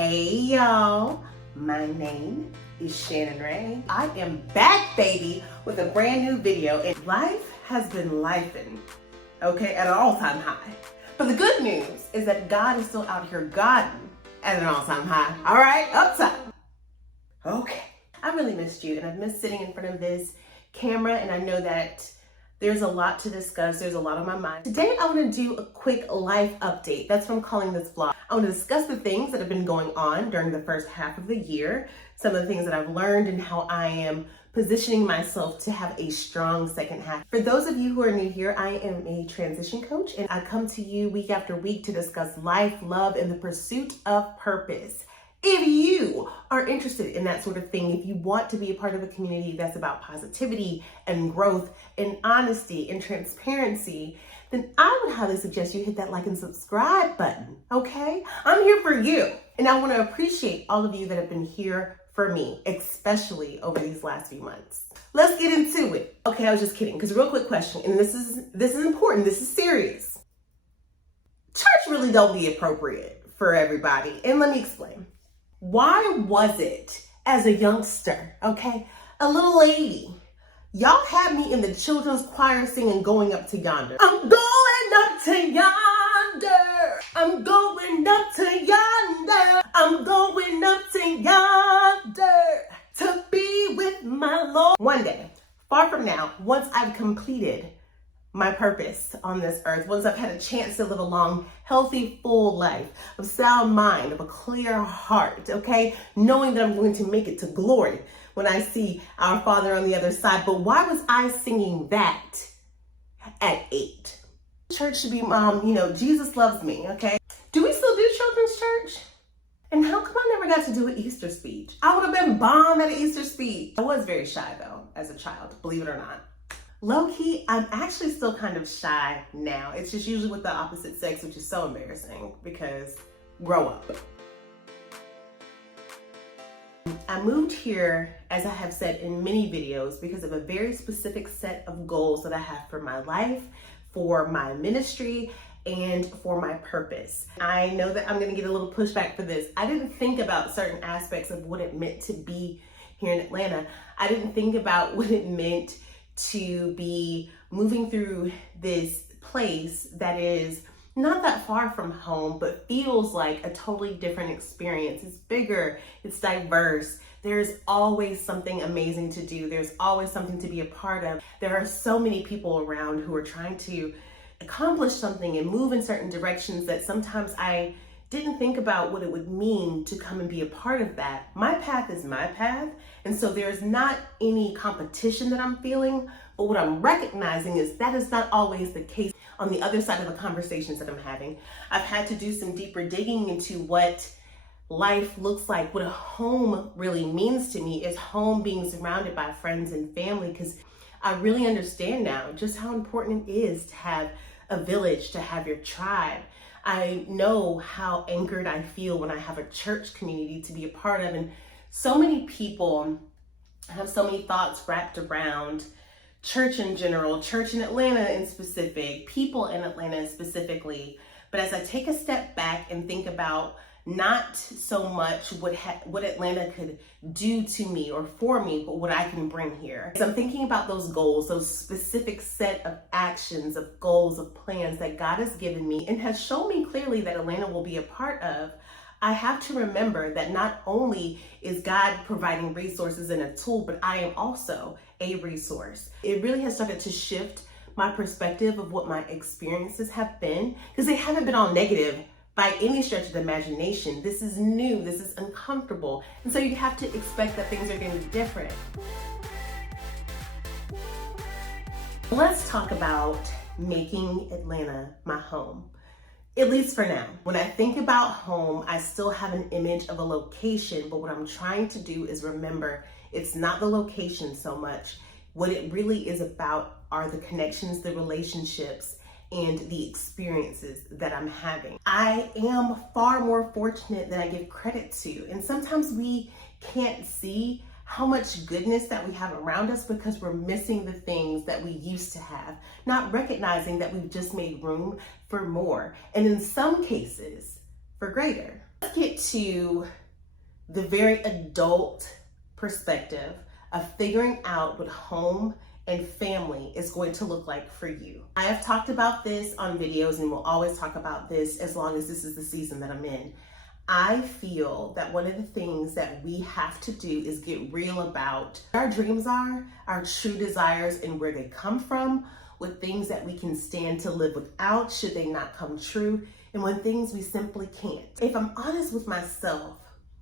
Hey y'all, my name is Shannon Ray. I am back, baby, with a brand new video, and life has been lifing, okay, at an all-time high. But the good news is that God is still out here godding at an all-time high. All right, up top. Okay, I really missed you, and I've missed sitting in front of this camera, and I know that there's a lot to discuss. There's a lot on my mind. Today, I want to do a quick life update. That's what I'm calling this vlog. I want to discuss the things that have been going on during the first half of the year, some of the things that I've learned, and how I am positioning myself to have a strong second half. For those of you who are new here, I am a transition coach, and I come to you week after week to discuss life, love, and the pursuit of purpose. If you are interested in that sort of thing, if you want to be a part of a community that's about positivity and growth and honesty and transparency, then I would highly suggest you hit that like and subscribe button, okay? I'm here for you. And I want to appreciate all of you that have been here for me, especially over these last few months. Let's get into it. Okay, I was just kidding, because real quick question, and this is important, this is serious. Church really don't be appropriate for everybody, and let me explain. Why was it, as a youngster, okay, a little lady, y'all had me in the children's choir singing Going Up to Yonder. I'm going up to yonder. I'm going up to yonder. I'm going up to yonder to be with my Lord. One day, far from now, once I've completed my purpose on this earth, once I've had a chance to live a long, healthy, full life of sound mind, of a clear heart, okay? Knowing that I'm going to make it to glory when I see our Father on the other side. But why was I singing that at 8? Church should be, Jesus loves me, okay? Do we still do children's church? And how come I never got to do an Easter speech? I would have been bomb at an Easter speech. I was very shy though, as a child, believe it or not. Low-key, I'm actually still kind of shy now. It's just usually with the opposite sex, which is so embarrassing because grow up. I moved here, as I have said in many videos, because of a very specific set of goals that I have for my life, for my ministry, and for my purpose. I know that I'm gonna get a little pushback for this. I didn't think about certain aspects of what it meant to be here in Atlanta. I didn't think about what it meant to be moving through this place that is not that far from home, but feels like a totally different experience. It's bigger, it's diverse. There's always something amazing to do. There's always something to be a part of. There are so many people around who are trying to accomplish something and move in certain directions that sometimes I didn't think about what it would mean to come and be a part of that. My path is my path, and so there's not any competition that I'm feeling, but what I'm recognizing is that is not always the case on the other side of the conversations that I'm having. I've had to do some deeper digging into what life looks like, what a home really means to me. Is home being surrounded by friends and family, because I really understand now just how important it is to have a village, to have your tribe. I know how anchored I feel when I have a church community to be a part of, and so many people have so many thoughts wrapped around church in general, church in Atlanta in specific, people in Atlanta specifically. But as I take a step back and think about not so much what Atlanta could do to me or for me, but what I can bring here. So I'm thinking about those goals, those specific set of actions, of goals, of plans that God has given me and has shown me clearly that Atlanta will be a part of. I have to remember that not only is God providing resources and a tool, but I am also a resource. It really has started to shift my perspective of what my experiences have been, because they haven't been all negative by any stretch of the imagination. This is new, this is uncomfortable. And so you have to expect that things are going to be different. Let's talk about making Atlanta my home, at least for now. When I think about home, I still have an image of a location, but what I'm trying to do is remember it's not the location so much. What it really is about are the connections, the relationships, and the experiences that I'm having. I am far more fortunate than I give credit to. And sometimes we can't see how much goodness that we have around us because we're missing the things that we used to have, not recognizing that we've just made room for more. And in some cases, for greater. Let's get to the very adult perspective of figuring out what home and family is going to look like for you. I have talked about this on videos and will always talk about this as long as this is the season that I'm in. I feel that one of the things that we have to do is get real about what our dreams are, our true desires, and where they come from, with things that we can stand to live without should they not come true, and when things we simply can't. If I'm honest with myself,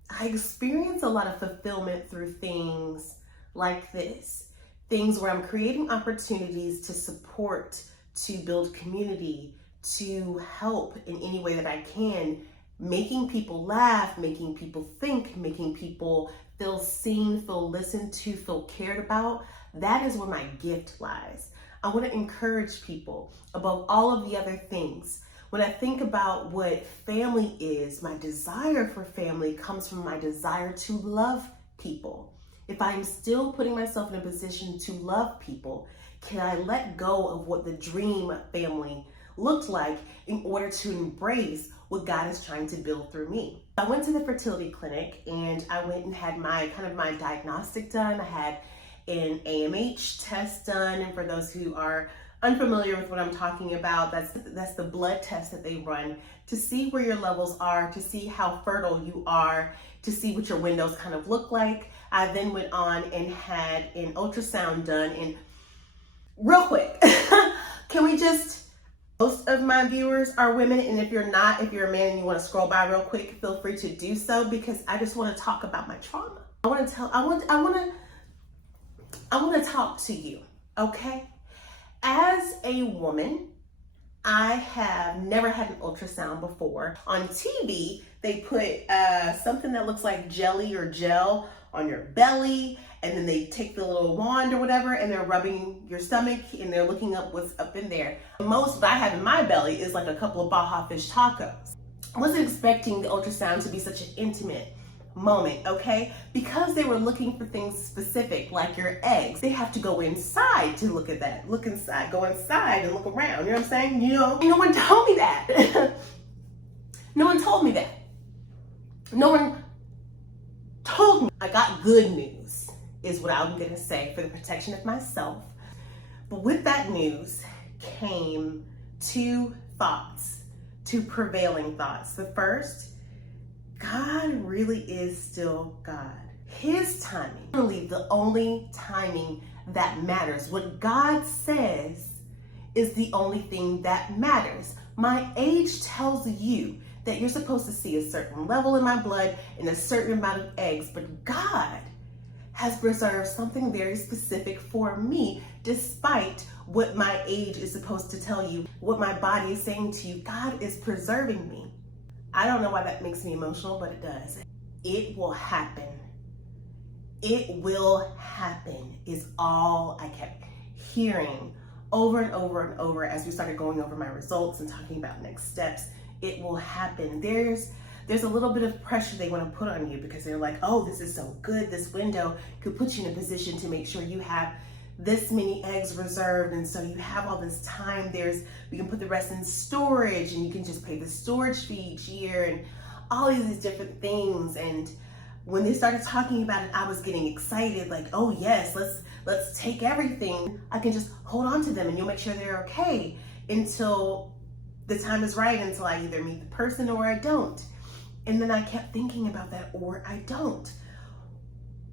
I experience a lot of fulfillment through things like this. Things where I'm creating opportunities to support, to build community, to help in any way that I can, making people laugh, making people think, making people feel seen, feel listened to, feel cared about. That is where my gift lies. I want to encourage people above all of the other things. When I think about what family is, my desire for family comes from my desire to love people. If I'm still putting myself in a position to love people, can I let go of what the dream family looked like in order to embrace what God is trying to build through me? I went to the fertility clinic and I went and had my diagnostic done. I had an AMH test done, and for those who are unfamiliar with what I'm talking about, that's the blood test that they run to see where your levels are, to see how fertile you are, to see what your windows kind of look like. I then went on and had an ultrasound done. And real quick, can we just, most of my viewers are women, and if you're not, if you're a man and you want to scroll by real quick, feel free to do so, because I just want to talk about my trauma. I want to talk to you, okay? As a woman, I have never had an ultrasound before. On TV, they put something that looks like jelly or gel on your belly, and then they take the little wand or whatever, and they're rubbing your stomach, and they're looking up what's up in there. Most that I have in my belly is like a couple of Baja fish tacos. I wasn't expecting the ultrasound to be such an intimate moment, okay? Because they were looking for things specific, like your eggs. They have to go inside to look at that. Look inside, go inside and look around. You know what I'm saying? You know, no one told me that. No one told me that. No one told me. I got good news, is what I'm gonna say, for the protection of myself. But with that news came two prevailing thoughts. The first, God really is still God. His timing, really the only timing that matters. What God says is the only thing that matters. My age tells you that you're supposed to see a certain level in my blood and a certain amount of eggs, but God has preserved something very specific for me, despite what my age is supposed to tell you, what my body is saying to you. God is preserving me. I don't know why that makes me emotional, but it does. It will happen. It will happen is all I kept hearing over and over and over as we started going over my results and talking about next steps. It will happen. There's a little bit of pressure they want to put on you, because they're like, oh, this is so good. This window could put you in a position to make sure you have this many eggs reserved, and so you have all this time. We can put the rest in storage, and you can just pay the storage fee each year, and all of these different things. And when they started talking about it, I was getting excited, like, oh yes, let's take everything. I can just hold on to them, and you'll make sure they're okay until the time is right, until I either meet the person or I don't. And then I kept thinking about that, or I don't.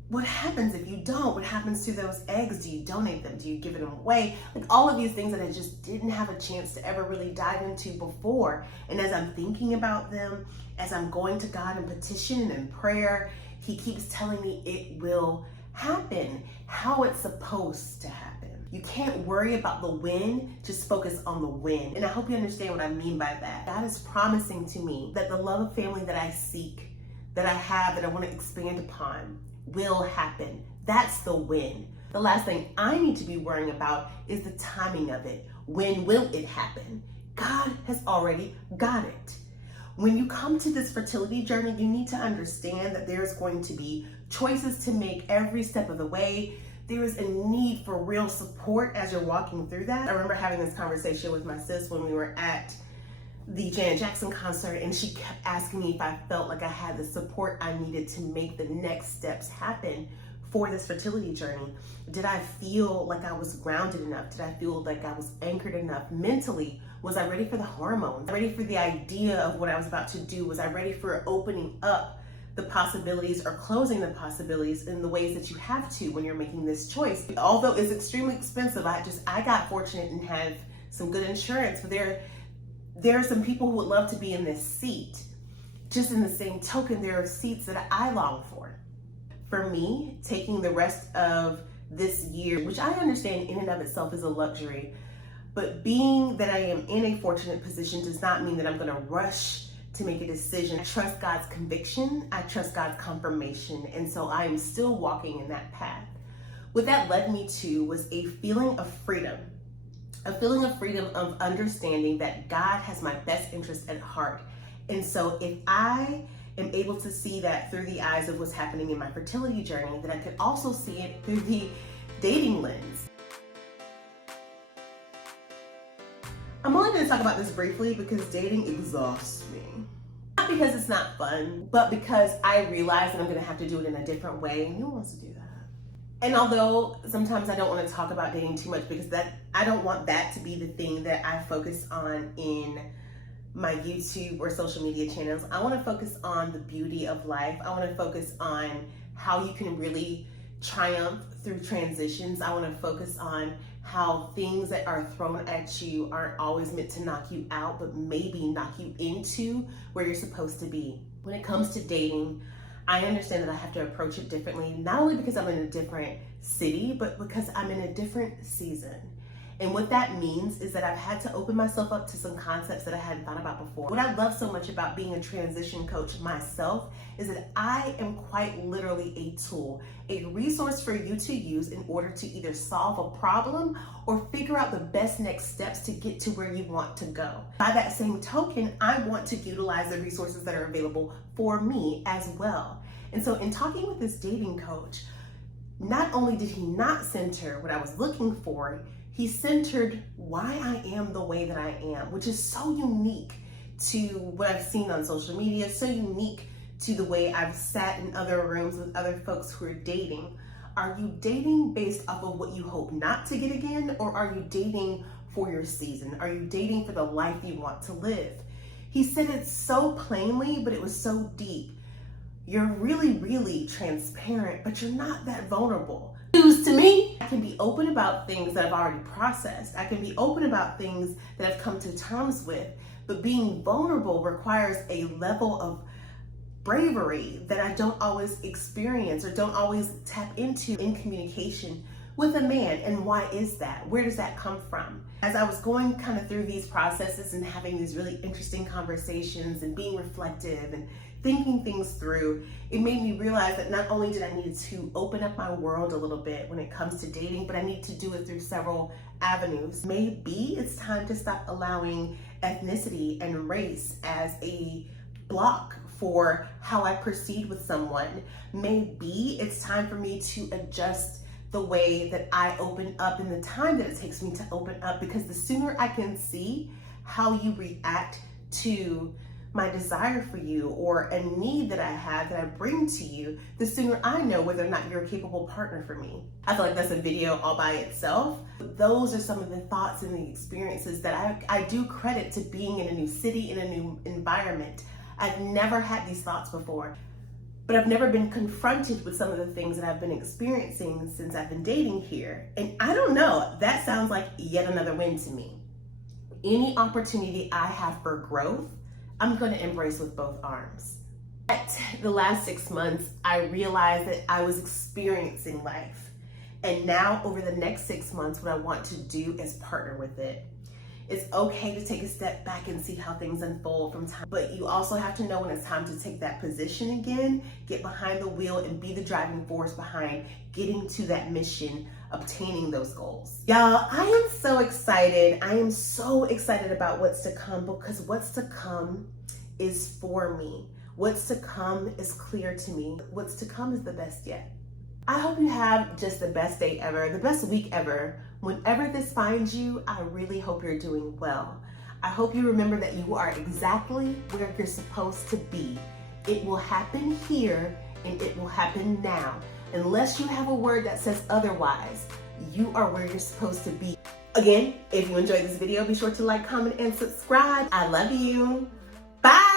What happens if you don't? What happens to those eggs? Do you donate them? Do you give them away? Like all of these things that I just didn't have a chance to ever really dive into before. And as I'm thinking about them, as I'm going to God in petition and in prayer, He keeps telling me it will happen, how it's supposed to happen. You can't worry about the when, just focus on the when. And I hope you understand what I mean by that. God is promising to me that the love of family that I seek, that I have, that I want to expand upon, will happen. That's the when. The last thing I need to be worrying about is the timing of it. When will it happen? God has already got it. When you come to this fertility journey, you need to understand that there's going to be choices to make every step of the way. There is a need for real support as you're walking through that. I remember having this conversation with my sis when we were at the Janet Jackson concert, and she kept asking me if I felt like I had the support I needed to make the next steps happen for this fertility journey. Did I feel like I was grounded enough? Did I feel like I was anchored enough mentally? Was I ready for the hormones? Ready for the idea of what I was about to do? Was I ready for opening up the possibilities or closing the possibilities in the ways that you have to when you're making this choice? Although it's extremely expensive, I got fortunate and have some good insurance, but there are some people who would love to be in this seat. Just in the same token, there are seats that I long for. For me, taking the rest of this year, which I understand in and of itself is a luxury, but being that I am in a fortunate position does not mean that I'm gonna rush to make a decision. I trust God's conviction, I trust God's confirmation, and so I am still walking in that path. What that led me to was a feeling of freedom of understanding that God has my best interest at heart. And so if I am able to see that through the eyes of what's happening in my fertility journey, then I could also see it through the dating lens. I'm only going to talk about this briefly because dating exhausts me. Not because it's not fun, but because I realize that I'm going to have to do it in a different way, and who wants to do that? And although sometimes I don't want to talk about dating too much because I don't want that to be the thing that I focus on in my YouTube or social media channels. I want to focus on the beauty of life. I want to focus on how you can really triumph through transitions. I want to focus on how things that are thrown at you aren't always meant to knock you out, but maybe knock you into where you're supposed to be. When it comes to dating, I understand that I have to approach it differently, not only because I'm in a different city, but because I'm in a different season. And what that means is that I've had to open myself up to some concepts that I hadn't thought about before. What I love so much about being a transition coach myself is that I am quite literally a tool, a resource for you to use in order to either solve a problem or figure out the best next steps to get to where you want to go. By that same token, I want to utilize the resources that are available for me as well. And so in talking with this dating coach, not only did he not center what I was looking for, he centered why I am the way that I am, which is so unique to what I've seen on social media, so unique to the way I've sat in other rooms with other folks who are dating. Are you dating based off of what you hope not to get again, or are you dating for your season? Are you dating for the life you want to live? He said it so plainly, but it was so deep. You're really, really transparent, but you're not that vulnerable. News to me, I can be open about things that I've already processed. I can be open about things that I've come to terms with, but being vulnerable requires a level of bravery that I don't always experience or don't always tap into in communication with a man. And why is that? Where does that come from? As I was going kind of through these processes and having these really interesting conversations and being reflective and thinking things through, it made me realize that not only did I need to open up my world a little bit when it comes to dating, but I need to do it through several avenues. Maybe it's time to stop allowing ethnicity and race as a block for how I proceed with someone. Maybe it's time for me to adjust the way that I open up and the time that it takes me to open up, because the sooner I can see how you react to my desire for you or a need that I have that I bring to you, the sooner I know whether or not you're a capable partner for me. I feel like that's a video all by itself. Those are some of the thoughts and the experiences that I do credit to being in a new city, in a new environment. I've never had these thoughts before, but I've never been confronted with some of the things that I've been experiencing since I've been dating here. And I don't know, that sounds like yet another win to me. Any opportunity I have for growth, I'm going to embrace with both arms. At the last 6 months, I realized that I was experiencing life. And now over the next 6 months, what I want to do is partner with it. It's okay to take a step back and see how things unfold from time, but you also have to know when it's time to take that position again, get behind the wheel and be the driving force behind getting to that mission, obtaining those goals. Y'all, I am so excited. I am so excited about what's to come, because what's to come is for me. What's to come is clear to me. What's to come is the best yet. I hope you have just the best day ever, the best week ever. Whenever this finds you, I really hope you're doing well. I hope you remember that you are exactly where you're supposed to be. It will happen here and it will happen now. Unless you have a word that says otherwise, you are where you're supposed to be. Again, if you enjoyed this video, be sure to like, comment, and subscribe. I love you. Bye.